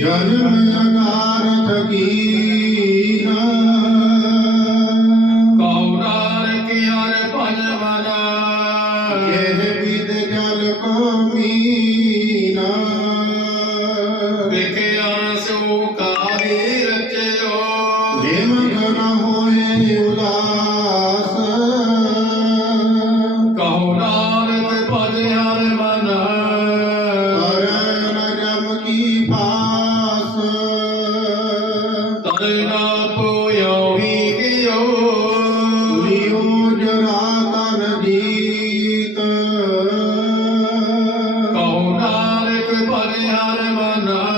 ਜਨਮ ਨਕਾਰ ਥਕੀਨਾ ਕਉ ਨਾਨਕ ਯਾਰ ਭਜਵਾ ਨਾ ਪੋਇਓ ਹੀ ਗਿਓ ਲਿਉ ਜਰਾ ਤਨ ਜੀਤ। ਕਹੋ ਨਾਨਕ ਭਲੇ ਹਰ ਮਨਾ।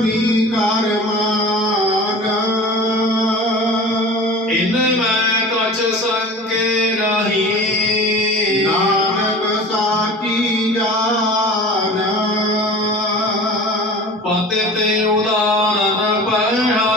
ਵੀ ਕਰ ਮਾਨ। ਇਨ ਮੈਂ ਕੁਛ ਸੰਕੇ ਰਹੀ ਨਾਨਕ ਸਾਚੀ ਜਾਨ। ਪਤੇ ਤੇ ਉਦਾਨ ਪਹਿਰਾ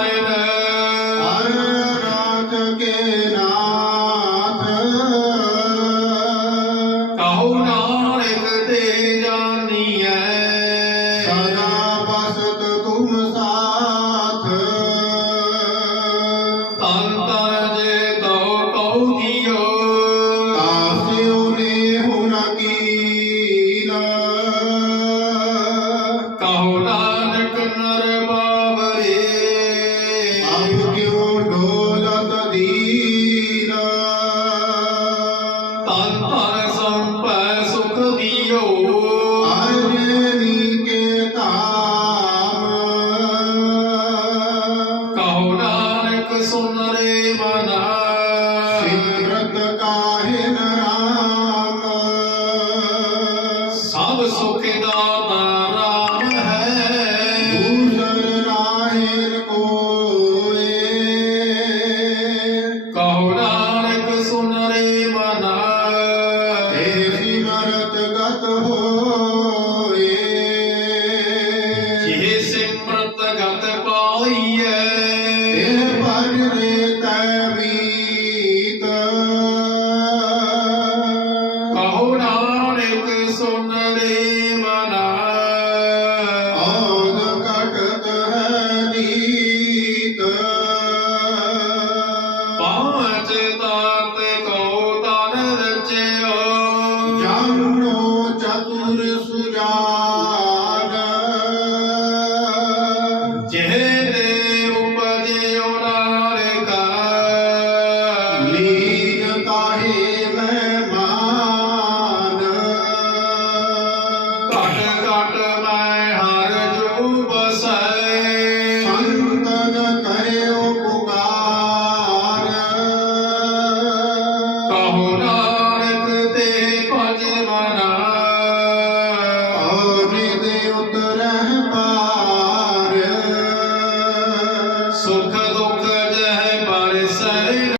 ਸੁਨਰੇ ਮਨਾ ਸੁਨਰੇ ਮਨਾ ਔਨ ਕਟਤ ਹੈ ਨੀਤ। ਪਾਂਚ ਤਾਤ ਕੋ ਤਨ ਰਚਿਓ। ਜਾਣੋ ਚਤੁਰ ਸੁ